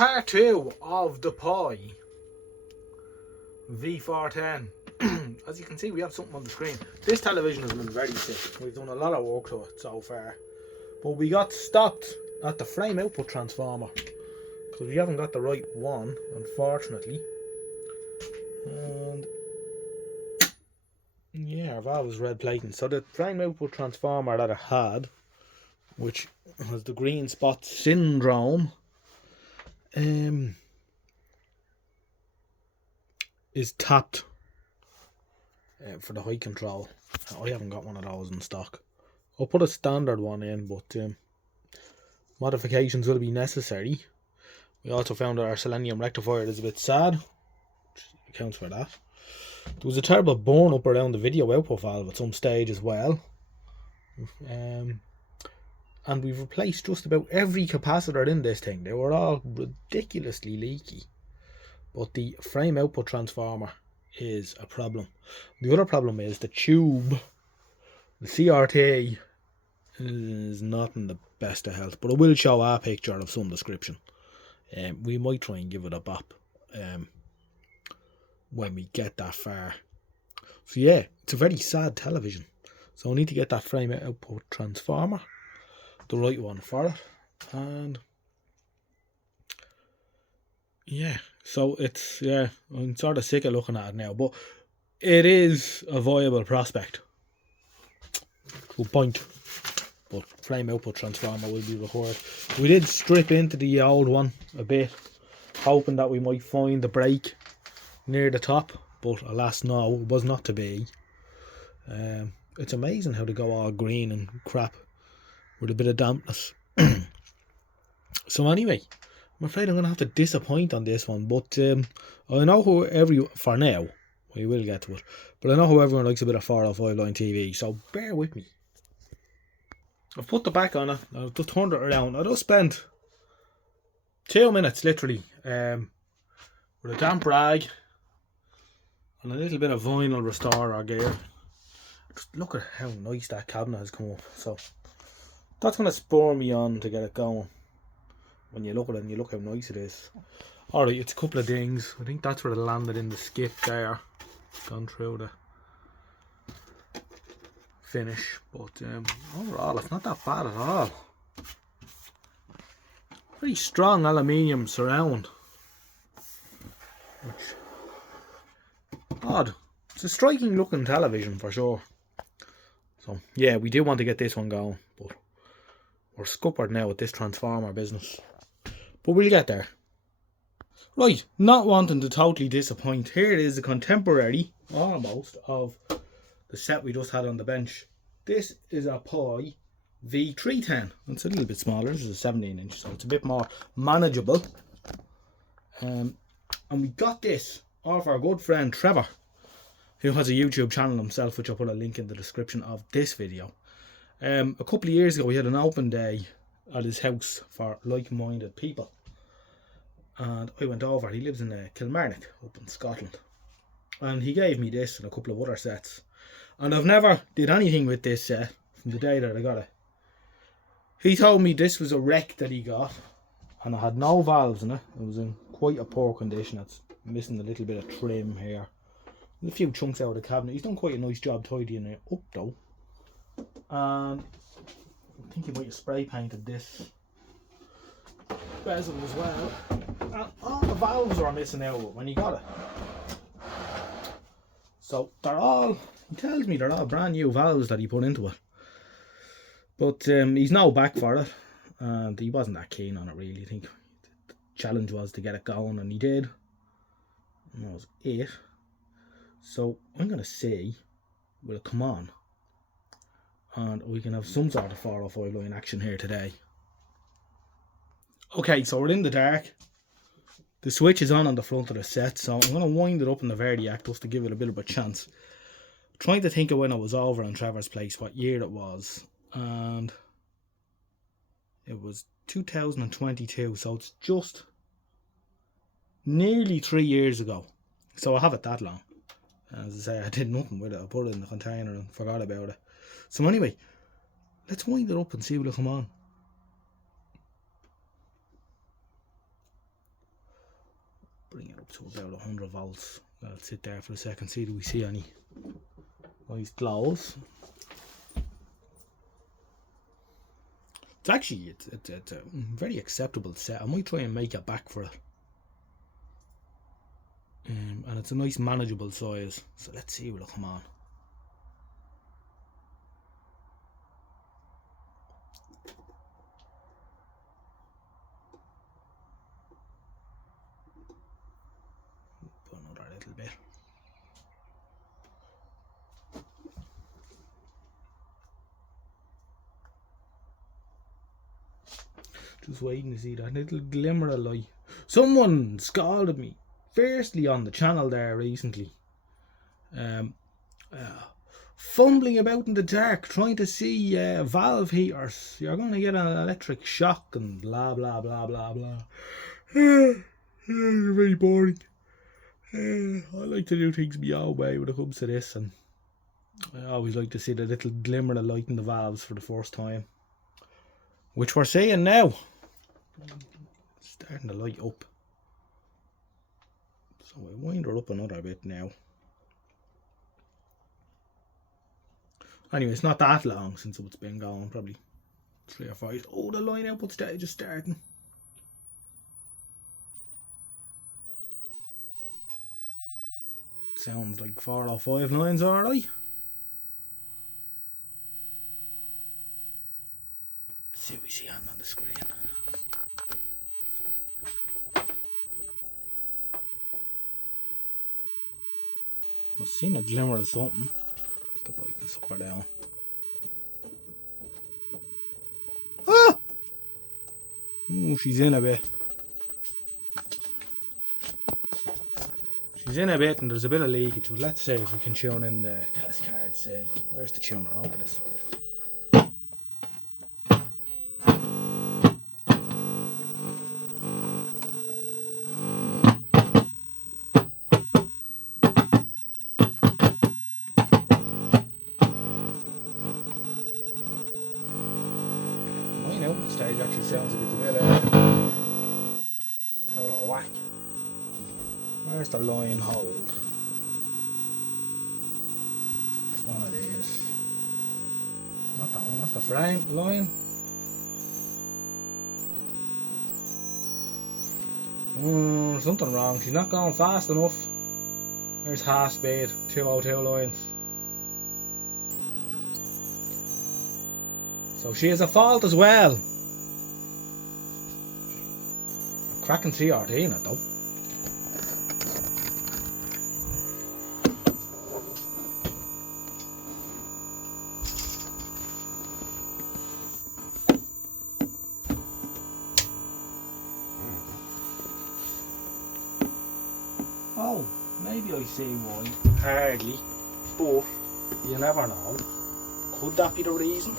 part 2 of the Pye V410. As you can see, we have something on the screen. This television has been very sick. We've done a lot of work to it so far, but we got stopped at the frame output transformer because we haven't got the right one, unfortunately. And yeah, our valve is red plating. So the frame output transformer that I had, which has the green spot syndrome, is tapped for the height control. I haven't got one of those in stock. I'll put a standard one in, but modifications will be necessary. We also found that our selenium rectifier is a bit sad, which accounts for that. There was a terrible burn up around the video output valve at some stage as well. And we've replaced just about every capacitor in this thing. They were all ridiculously leaky. But the frame output transformer is a problem. The other problem is the tube. The CRT is not in the best of health, but I will show a picture of some description. We might try and give it a bop when we get that far. So yeah, it's a very sad television. So I need to get that frame output transformer, the right one for it, and yeah, so it's, yeah, I'm sort of sick of looking at it now, but it is a viable prospect. Good point. But frame output transformer will be required. We did strip into the old one a bit, hoping that we might find the break near the top, but alas no, it was not to be. It's amazing how they go all green and crap with a bit of dampness. So anyway, I'm afraid I'm going to have to disappoint on this one, but I know who for now, we will get to it, but I know how everyone likes a bit of 405 line TV, so bear with me. I've put the back on it, I've just turned it around. I just spent 2 minutes literally with a damp rag and a little bit of vinyl restorer gear. Just look at how nice that cabinet has come up, so that's going to spur me on to get it going. When you look at it and you look how nice it is. Alright, it's a couple of dings. I think that's where it landed in the skip there. Gone through the finish. But overall, it's not that bad at all. Very strong aluminium surround. Which, odd. It's a striking looking television for sure. So yeah, we do want to get this one going, but we're scuppered now with this transformer business. But we'll get there. Right, not wanting to totally disappoint, here it is, a contemporary, almost, of the set we just had on the bench. This is a Pye V310. It's a little bit smaller, this is a 17 inch, so it's a bit more manageable. And we got this off our good friend Trevor, who has a YouTube channel himself, which I'll put a link in the description of this video. A couple of years ago we had an open day at his house for like-minded people, and I went over. He lives in Kilmarnock up in Scotland, and he gave me this and a couple of other sets, and I've never did anything with this set from the day that I got it. He told me this was a wreck that he got, and it had no valves in it. It was in quite a poor condition. It's missing a little bit of trim here, a few chunks out of the cabinet. He's done quite a nice job tidying it up though, and I think he might have spray painted this bezel as well. And all the valves are missing out when he got it. So they're all, he tells me they're all brand new valves that he put into it. But he's now back for it, and he wasn't that keen on it really. I think the challenge was to get it going, and he did. And that was it. So I'm going to see, will it come on? And we can have some sort of 405 line action here today. Okay, so we're in the dark. The switch is on the front of the set, so I'm going to wind it up in the Verdiac just to give it a bit of a chance. I'm trying to think of when I was over on Trevor's place, what year it was, and it was 2022, so it's just nearly 3 years ago. So I have it that long. As I say, I did nothing with it. I put it in the container and forgot about it. So anyway, let's wind it up and see will it come on. Bring it up to about 100 volts. I'll sit there for a second, see do we see any nice glows. It's actually it's a very acceptable set. I might try and make it back for it. And it's a nice manageable size. So let's see what'll come on. Put another little bit. Just waiting to see that little glimmer of light. Someone scalded me fiercely on the channel there recently. Fumbling about in the dark trying to see valve heaters. You're going to get an electric shock and blah blah blah blah blah. Very boring. I like to do things my own way when it comes to this, and I always like to see the little glimmer of light in the valves for the first time, which we're seeing now. Starting to light up. So I wind her up another bit now. Anyway, it's not that long since it's been going, probably 3 or 4 years. Oh, the line output's just starting. It sounds like 4 or 5 lines, alright. Let's see what we see on the screen. I've seen a glimmer of something. Let's the brightness up or down. Ah! Oh, she's in a bit. She's in a bit and there's a bit of leakage. Well, let's see if we can tune in the test card. See, where's the tuner? Over this side. Stage actually sounds like it's a bit out of whack. Where's the line hold? It's one of these. Not that one, that's the frame line. Something wrong. She's not going fast enough. There's half speed, 202 lines. So she has a fault as well. Cracking CRT in it though. Oh, maybe I see why. Hardly, but you never know. Could that be the reason?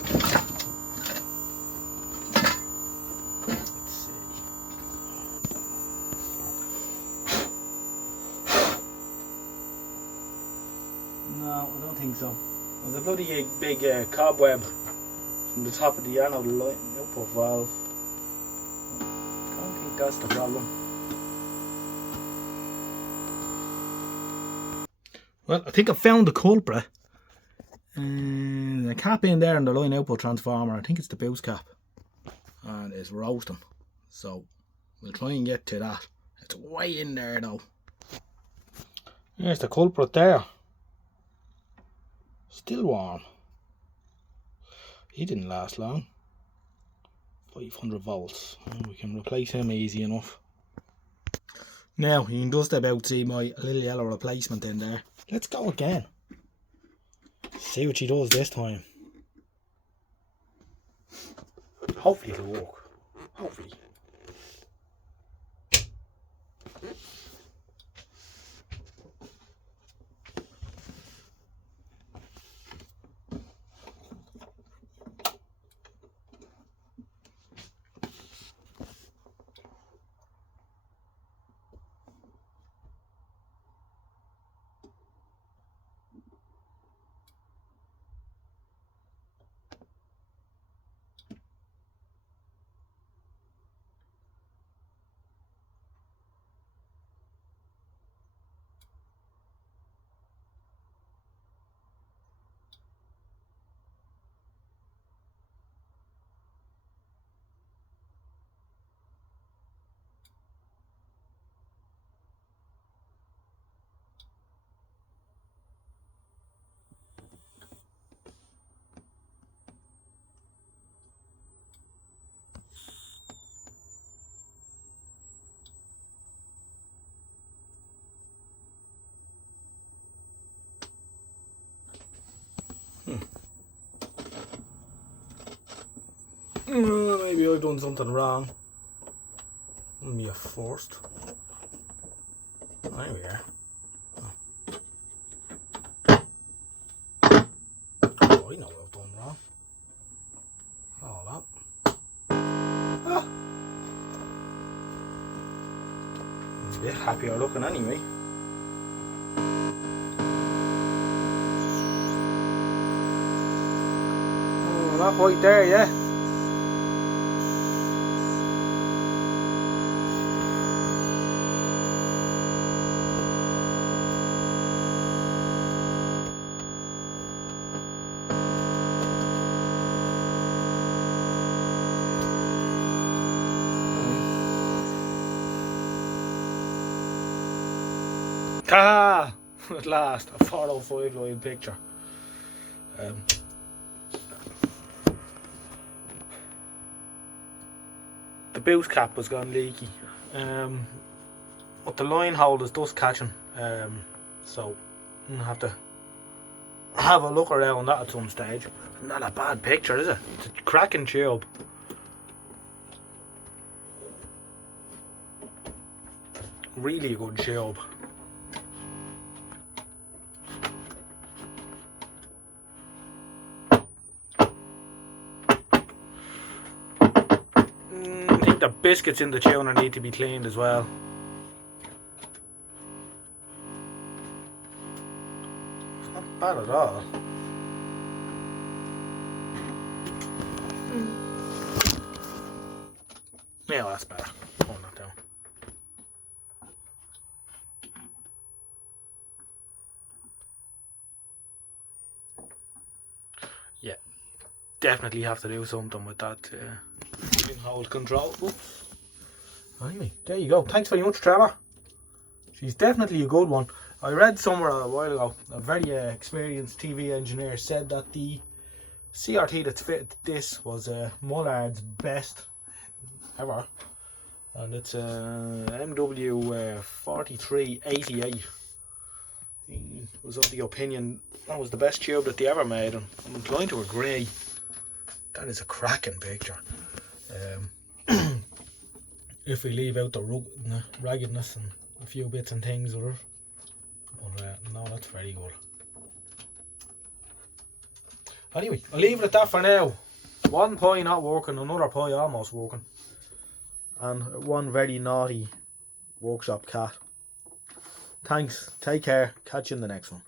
No, I don't think so. There's a bloody big cobweb from the top of the anode light output valve. I don't think that's the problem. Well, I think I found the culprit. The cap in there in the line output transformer, I think it's the boost cap. And it's roasting. So we'll try and get to that. It's way in there though. There's the culprit there. Still warm. He didn't last long. 500 volts. We can replace him easy enough. Now you can just about see my little yellow replacement in there. Let's go again. See what she does this time. Hopefully it'll work. Hopefully. Maybe I've done something wrong. Wouldn't be a first. There we are. Oh, I know what I've done wrong. Hold on. Ah. It's a bit happier looking anyway. Oh, not quite there yet. Ah! At last, a 405 line picture. The boost cap was gone leaky. But the line hold is dust catching. So I'm gonna have to have a look around that at some stage. Not a bad picture, is it? It's a cracking tube. Really good tube. I think the biscuits in the tuner need to be cleaned as well. It's not bad at all. Yeah, that's better. Hold that down. Yeah, definitely have to do something with that hold control. Oops. Anyway, there you go. Thanks very much, Trevor. She's definitely a good one. I read somewhere a while ago, a very experienced TV engineer said that the CRT that's fitted this was Mullard's best ever, and it's MW 4388. He was of the opinion that was the best tube that they ever made, and I'm inclined to agree. That is a cracking picture. If we leave out the raggedness and a few bits and things with it, but no, that's very good. Anyway, I'll leave it at that for now. One Pye not working, another Pye almost working, and one very naughty workshop cat. Thanks, take care, catch you in the next one.